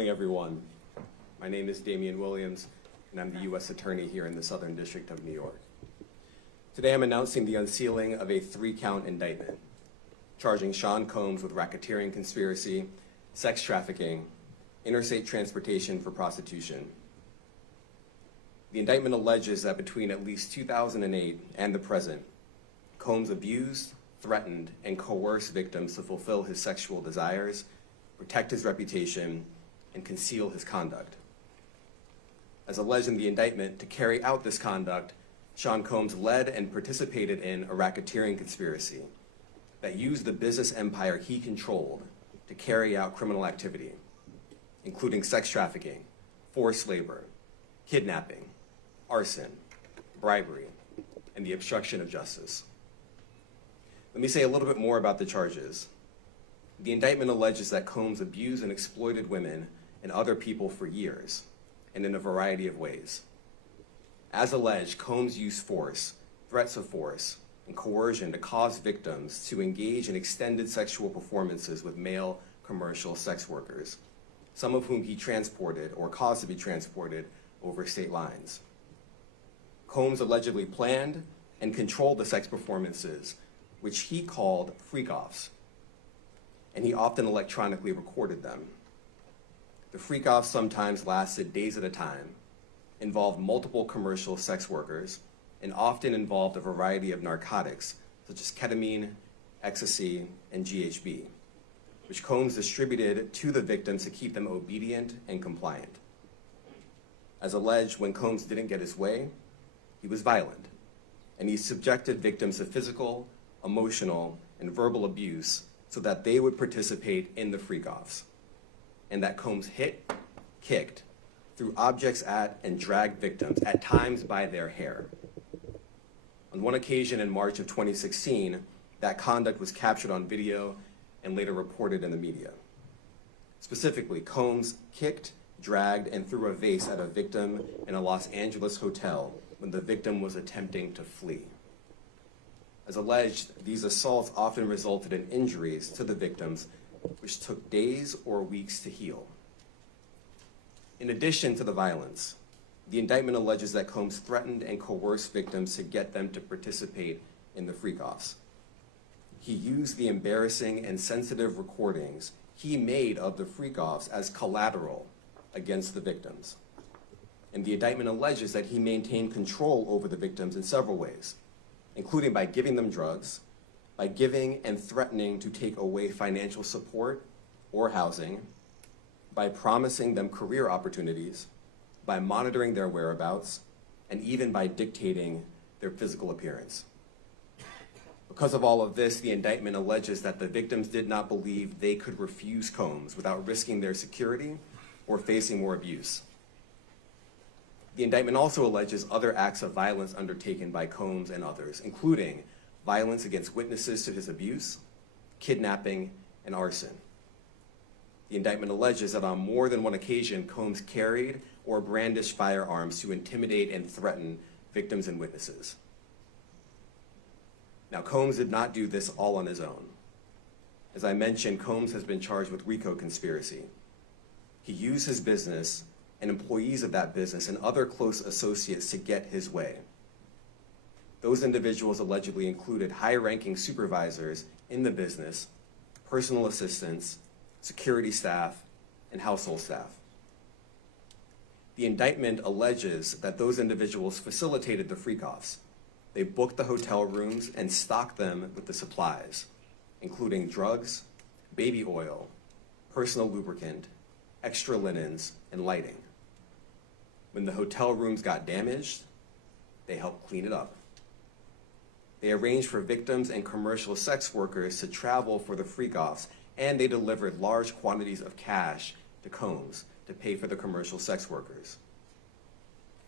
morning, everyone. My name is Damian Williams, and I'm the U.S. Attorney here in the Southern District of New York. Today, I'm announcing the unsealing of a 3-count indictment, charging Sean Combs with racketeering conspiracy, sex trafficking, interstate transportation for prostitution. The indictment alleges that between at least 2008 and the present, Combs abused, threatened, and coerced victims to fulfill his sexual desires, protect his reputation, and conceal his conduct. As alleged in the indictment, to carry out this conduct, Sean Combs led and participated in a racketeering conspiracy that used the business empire he controlled to carry out criminal activity, including sex trafficking, forced labor, kidnapping, arson, bribery, and the obstruction of justice. Let me say a little bit more about the charges. The indictment alleges that Combs abused and exploited women and other people for years, and in a variety of ways. As alleged, Combs used force, threats of force, and coercion to cause victims to engage in extended sexual performances with male commercial sex workers, some of whom he transported or caused to be transported over state lines. Combs allegedly planned and controlled the sex performances, which he called freak-offs, and he often electronically recorded them. The freak-offs sometimes lasted days at a time, involved multiple commercial sex workers, and often involved a variety of narcotics, such as ketamine, ecstasy, and GHB, which Combs distributed to the victims to keep them obedient and compliant. As alleged, when Combs didn't get his way, he was violent, and he subjected victims to physical, emotional, and verbal abuse so that they would participate in the freak-offs, and that Combs hit, kicked, threw objects at, and dragged victims, at times by their hair. On one occasion in March of 2016, that conduct was captured on video and later reported in the media. Specifically, Combs kicked, dragged, and threw a vase at a victim in a Los Angeles hotel when the victim was attempting to flee. As alleged, these assaults often resulted in injuries to the victims, which took days or weeks to heal. In addition to the violence, the indictment alleges that Combs threatened and coerced victims to get them to participate in the freak-offs. He used the embarrassing and sensitive recordings he made of the freak-offs as collateral against the victims. And the indictment alleges that he maintained control over the victims in several ways, including by giving them drugs, by giving and threatening to take away financial support or housing, by promising them career opportunities, by monitoring their whereabouts, and even by dictating their physical appearance. Because of all of this, the indictment alleges that the victims did not believe they could refuse Combs without risking their security or facing more abuse. The indictment also alleges other acts of violence undertaken by Combs and others, including violence against witnesses to his abuse, kidnapping, and arson. The indictment alleges that on more than one occasion, Combs carried or brandished firearms to intimidate and threaten victims and witnesses. Now, Combs did not do this all on his own. As I mentioned, Combs has been charged with RICO conspiracy. He used his business and employees of that business and other close associates to get his way. Those individuals allegedly included high-ranking supervisors in the business, personal assistants, security staff, and household staff. The indictment alleges that those individuals facilitated the freak-offs. They booked the hotel rooms and stocked them with the supplies, including drugs, baby oil, personal lubricant, extra linens, and lighting. When the hotel rooms got damaged, they helped clean it up. They arranged for victims and commercial sex workers to travel for the freak-offs, and they delivered large quantities of cash to Combs to pay for the commercial sex workers.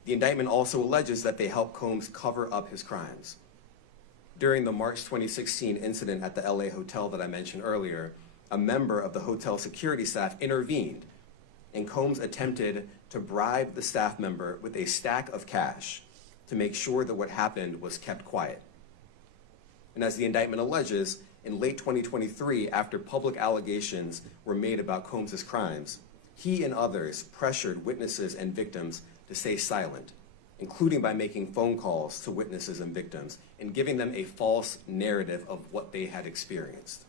The indictment also alleges that they helped Combs cover up his crimes. During the March 2016 incident at the LA hotel that I mentioned earlier, a member of the hotel security staff intervened, and Combs attempted to bribe the staff member with a stack of cash to make sure that what happened was kept quiet. And as the indictment alleges, in late 2023, after public allegations were made about Combs' crimes, He and others pressured witnesses and victims to stay silent, including by making phone calls to witnesses and victims and giving them a false narrative of what they had experienced.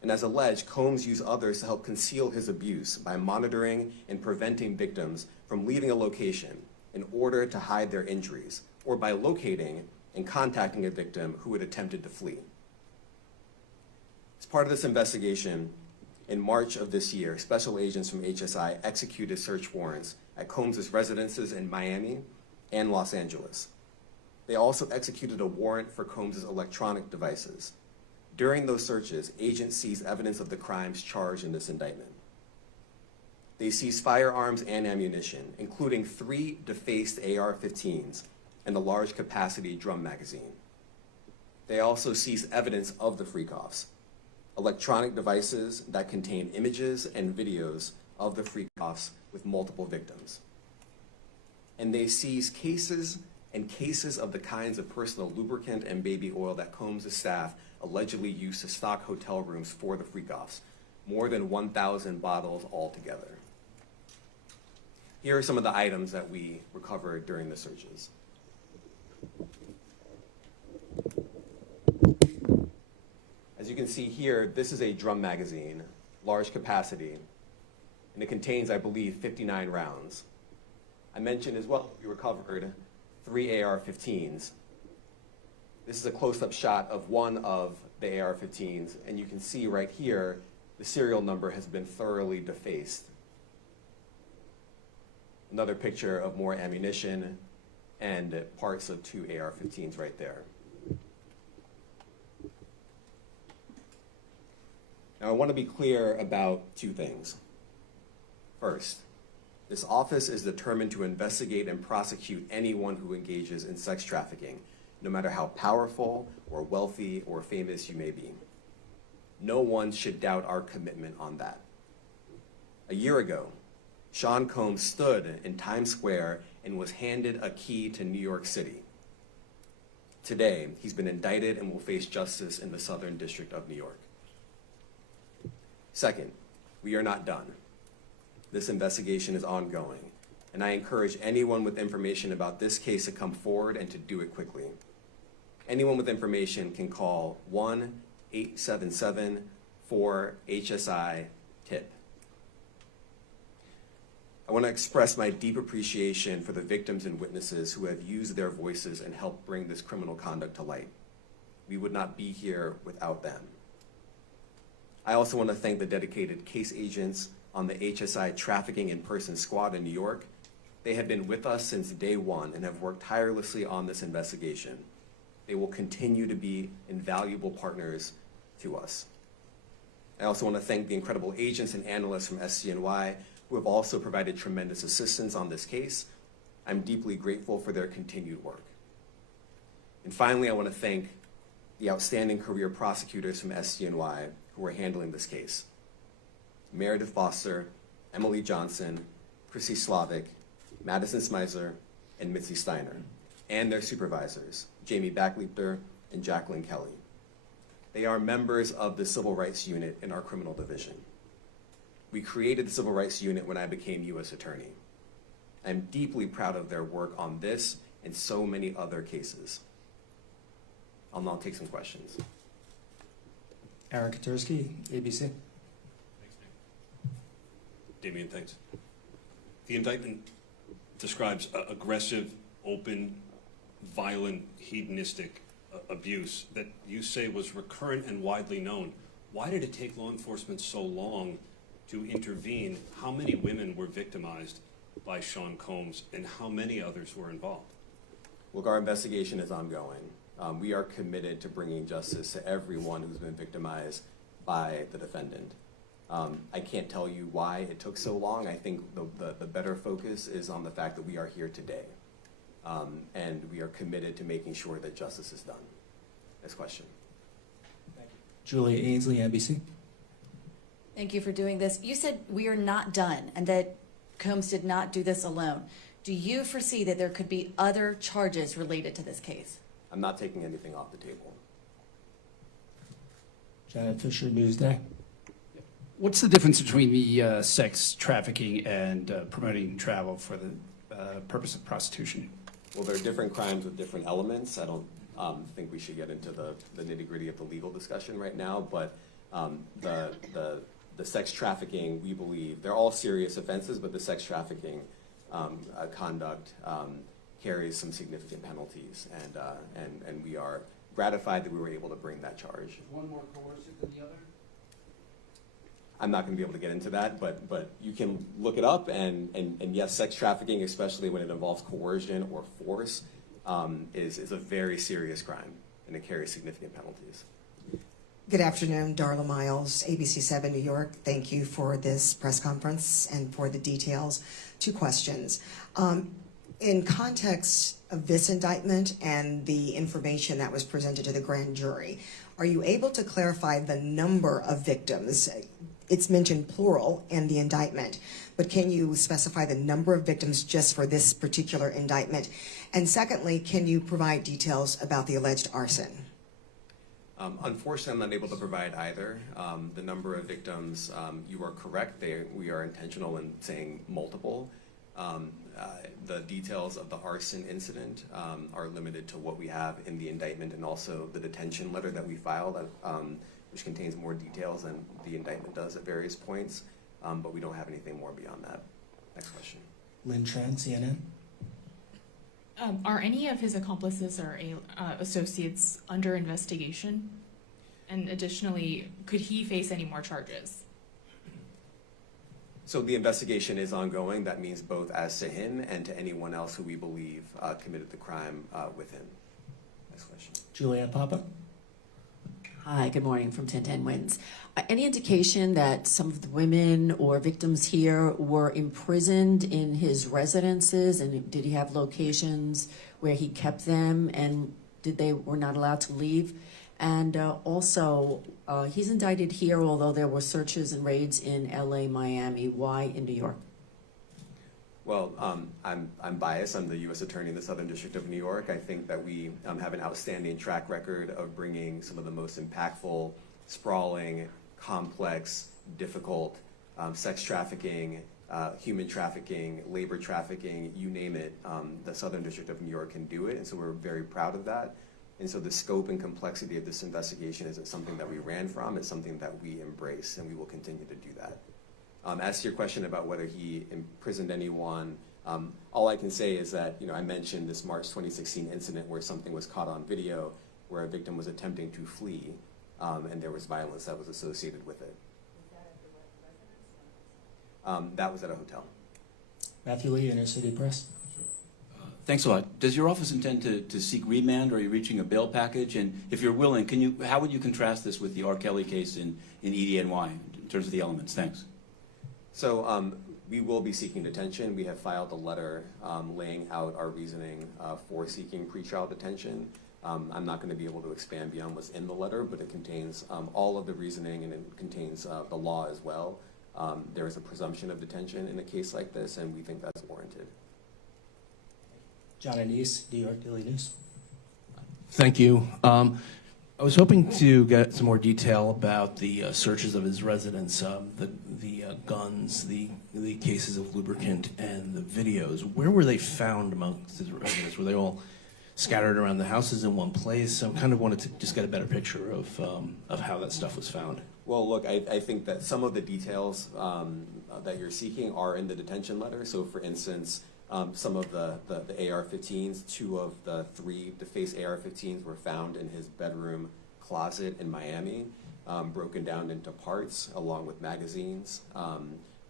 And as alleged, Combs used others to help conceal his abuse by monitoring and preventing victims from leaving a location in order to hide their injuries, or by locating and contacting a victim who had attempted to flee. As part of this investigation, in March of this year, special agents from HSI executed search warrants at Combs' residences in Miami and Los Angeles. They also executed a warrant for Combs' electronic devices. During those searches, agents seized evidence of the crimes charged in this indictment. They seized firearms and ammunition, including 3 defaced AR-15s and a large capacity drum magazine. They also seized evidence of the freak-offs, electronic devices that contain images and videos of the freak-offs with multiple victims. And they seized cases and cases of the kinds of personal lubricant and baby oil that Combs' staff allegedly used to stock hotel rooms for the freak-offs, more than 1,000 bottles altogether. Here are some of the items that we recovered during the searches. As you can see here, this is a drum magazine, large capacity, and it contains, I believe, 59 rounds. I mentioned as well, we recovered 3 AR-15s. This is a close-up shot of one of the AR-15s, and you can see right here, the serial number has been thoroughly defaced. Another picture of more ammunition and parts of 2 AR-15s right there. Now, I want to be clear about 2 things. First, this office is determined to investigate and prosecute anyone who engages in sex trafficking, no matter how powerful or wealthy or famous you may be. No one should doubt our commitment on that. A year ago, Sean Combs stood in Times Square and was handed a key to New York City. Today, he's been indicted and will face justice in the Southern District of New York. Second, we are not done. This investigation is ongoing, and I encourage anyone with information about this case to come forward and to do it quickly. Anyone with information can call 1-877-4HSI-TIP. I want to express my deep appreciation for the victims and witnesses who have used their voices and helped bring this criminal conduct to light. We would not be here without them. I also want to thank the dedicated case agents on the HSI Trafficking in Person Squad in New York. They have been with us since day one and have worked tirelessly on this investigation. They will continue to be invaluable partners to us. I also want to thank the incredible agents and analysts from SCNY who have also provided tremendous assistance on this case. I'm deeply grateful for their continued work. And finally, I want to thank the outstanding career prosecutors from SCNY who are handling this case. Meredith Foster, Emily Johnson, Chrissy Slavic, Madison Smizer, and Mitzi Steiner, and their supervisors, Jamie Backleeper and Jacqueline Kelly. They are members of the Civil Rights Unit in our criminal division. We created the Civil Rights Unit when I became U.S. Attorney. I'm deeply proud of their work on this and so many other cases. I'll now take some questions. Aaron Katursky, ABC. Thanks, Nick. Damian, thanks. The indictment describes aggressive, open, violent, hedonistic abuse that you say was recurrent and widely known. Why did it take law enforcement so long to intervene? How many women were victimized by Sean Combs, and how many others were involved? Look, our investigation is ongoing. We are committed to bringing justice to everyone who's been victimized by the defendant. I can't tell you why it took so long. I think the better focus is on the fact that we are here today. And we are committed to making sure that justice is done. Next question. Thank you. Julia Ainsley, NBC. Thank you for doing this. You said we are not done and that Combs did not do this alone. Do you foresee that there could be other charges related to this case? I'm not taking anything off the table. Janet Fisher, Newsday. What's the difference between the sex trafficking and promoting travel for the purpose of prostitution? Well, there are different crimes with different elements. I don't think we should get into the nitty-gritty of the legal discussion right now, but the sex trafficking, we believe, they're all serious offenses, but the sex trafficking conduct carries some significant penalties, and we are gratified that we were able to bring that charge. One more coercive than the other? I'm not going to be able to get into that, but you can look it up, and yes, sex trafficking, especially when it involves coercion or force, is a very serious crime, and it carries significant penalties. Good afternoon, Darla Miles, ABC 7 New York. Thank you for this press conference and for the details. 2 questions. In context of this indictment and the information that was presented to the grand jury, are you able to clarify the number of victims? It's mentioned plural in the indictment, but can you specify the number of victims just for this particular indictment? And secondly, can you provide details about the alleged arson? Unfortunately, I'm not able to provide either. The number of victims, you are correct. We are intentional in saying multiple. The details of the arson incident are limited to what we have in the indictment and also the detention letter that we filed, which contains more details than the indictment does at various points, but we don't have anything more beyond that. Next question. Lynn Tran, CNN. Are any of his accomplices or associates under investigation? And additionally, could he face any more charges? So the investigation is ongoing. That means both as to him and to anyone else who we believe committed the crime with him. Next question. Juliet Papa. Hi, good morning from 1010 Wins. Any indication that some of the women or victims here were imprisoned in his residences, and did he have locations where he kept them, and were not allowed to leave? And also, he's indicted here, although there were searches and raids in LA, Miami. Why in New York? Well, I'm biased. I'm the U.S. Attorney in the Southern District of New York. I think that we have an outstanding track record of bringing some of the most impactful, sprawling, complex, difficult sex trafficking, human trafficking, labor trafficking, you name it. The Southern District of New York can do it, and so we're very proud of that. And so the scope and complexity of this investigation isn't something that we ran from. It's something that we embrace, and we will continue to do that. As to your question about whether he imprisoned anyone, all I can say is that, I mentioned this March 2016 incident where something was caught on video where a victim was attempting to flee, and there was violence that was associated with it. That was at a hotel. Matthew Lee, Inner City Press. Thanks a lot. Does your office intend to seek remand, or are you reaching a bail package? And if you're willing, how would you contrast this with the R. Kelly case in EDNY in terms of the elements? Thanks. So we will be seeking detention. We have filed a letter laying out our reasoning for seeking pretrial detention. I'm not going to be able to expand beyond what's in the letter, but it contains all of the reasoning, and it contains the law as well. There is a presumption of detention in a case like this, and we think that's warranted. John Anise, New York Daily News. Thank you. I was hoping to get some more detail about the searches of his residence, the guns, the cases of lubricant, and the videos. Where were they found amongst his residence? Were they all scattered around the houses in one place? I kind of wanted to just get a better picture of how that stuff was found. Well, look, I think that some of the details that you're seeking are in the detention letter. So, for instance, some of the AR-15s, 2 of the 3 defaced AR-15s were found in his bedroom closet in Miami, broken down into parts along with magazines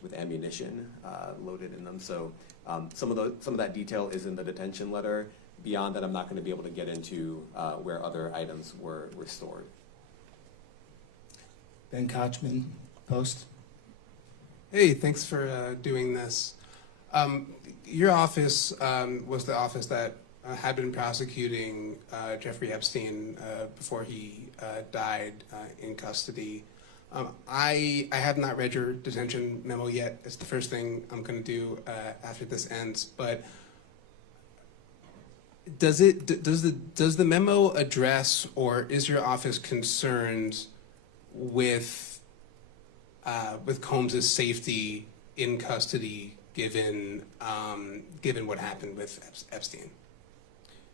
with ammunition loaded in them. So some of that detail is in the detention letter. Beyond that, I'm not going to be able to get into where other items were stored. Ben Kochman, Post. Hey, thanks for doing this. Your office was the office that had been prosecuting Jeffrey Epstein before he died in custody. I have not read your detention memo yet. It's the first thing I'm going to do after this ends. But does the memo address, or is your office concerned with with Combs' safety in custody, given what happened with Epstein?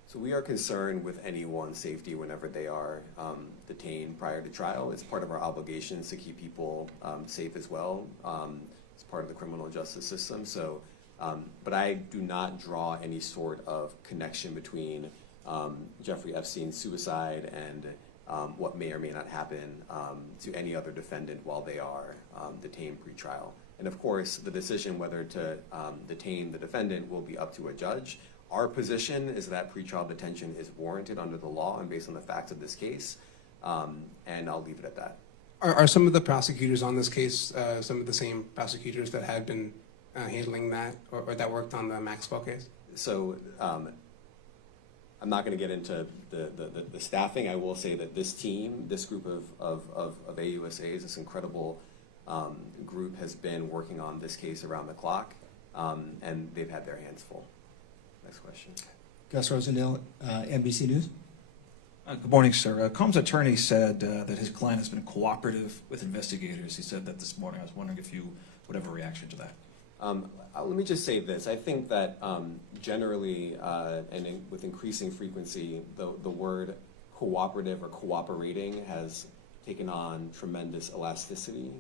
So we are concerned with anyone's safety whenever they are detained prior to trial. It's part of our obligations to keep people safe as well. It's part of the criminal justice system. So, but I do not draw any sort of connection between Jeffrey Epstein's suicide and what may or may not happen to any other defendant while they are detained pre-trial. And of course, the decision whether to detain the defendant will be up to a judge. Our position is that pretrial detention is warranted under the law and based on the facts of this case, and I'll leave it at that. Are some of the prosecutors on this case some of the same prosecutors that had been handling that or that worked on the Maxwell case? So I'm not going to get into the staffing. I will say that this team, this group of AUSAs, this incredible group has been working on this case around the clock, and they've had their hands full. Next question. Gus Rosendale, NBC News. Good morning, sir. Combs' attorney said that his client has been cooperative with investigators. He said that this morning. I was wondering if you would have a reaction to that. Let me just say this. I think that generally with increasing frequency, the word cooperative or cooperating has taken on tremendous elasticity,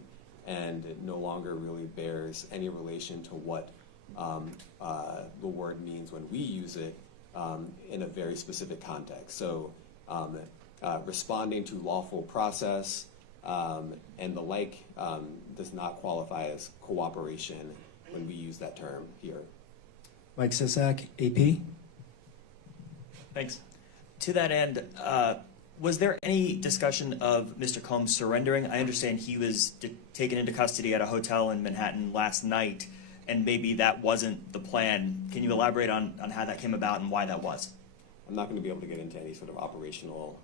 and it no longer really bears any relation to what the word means when we use it in a very specific context. So responding to lawful process and the like does not qualify as cooperation when we use that term here. Mike Sisak, AP. Thanks. To that end, was there any discussion of Mr. Combs surrendering? I understand he was taken into custody at a hotel in Manhattan last night, and maybe that wasn't the plan. Can you elaborate on how that came about and why that was? I'm not going to be able to get into any sort of operational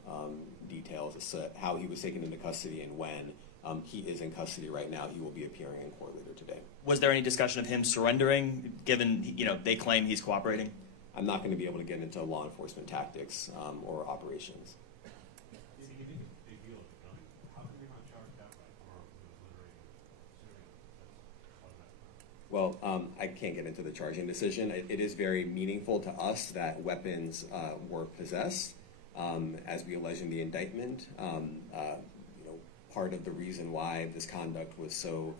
details as to how he was taken into custody and when. He is in custody right now. He will be appearing in court later today. Was there any discussion of him surrendering, given they claim he's cooperating? I'm not going to be able to get into law enforcement tactics or operations. Well, I can't get into the charging decision. It is very meaningful to us that weapons were possessed, as we allege in the indictment. Part of the reason why this conduct was so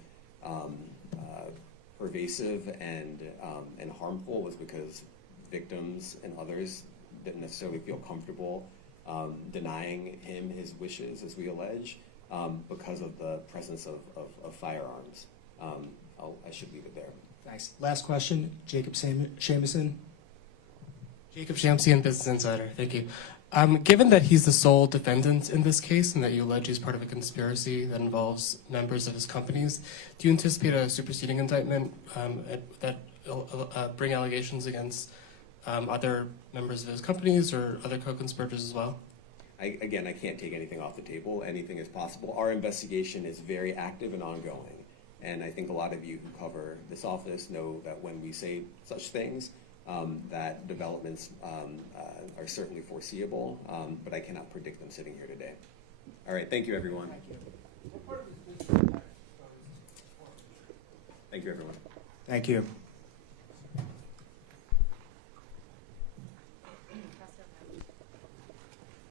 pervasive and harmful was because victims and others didn't necessarily feel comfortable denying him his wishes, as we allege, because of the presence of firearms. I should leave it there. Thanks. Last question, Jacob Shamison. Jacob Shamsian, Business Insider. Thank you. Given that he's the sole defendant in this case and that you allege he's part of a conspiracy that involves members of his companies, do you anticipate a superseding indictment that bring allegations against other members of his companies or other co-conspirators as well? Again, I can't take anything off the table. Anything is possible. Our investigation is very active and ongoing. And I think a lot of you who cover this office know that when we say such things, that developments are certainly foreseeable, but I cannot predict them sitting here today. All right, thank you, everyone. Thank you, everyone. Thank you.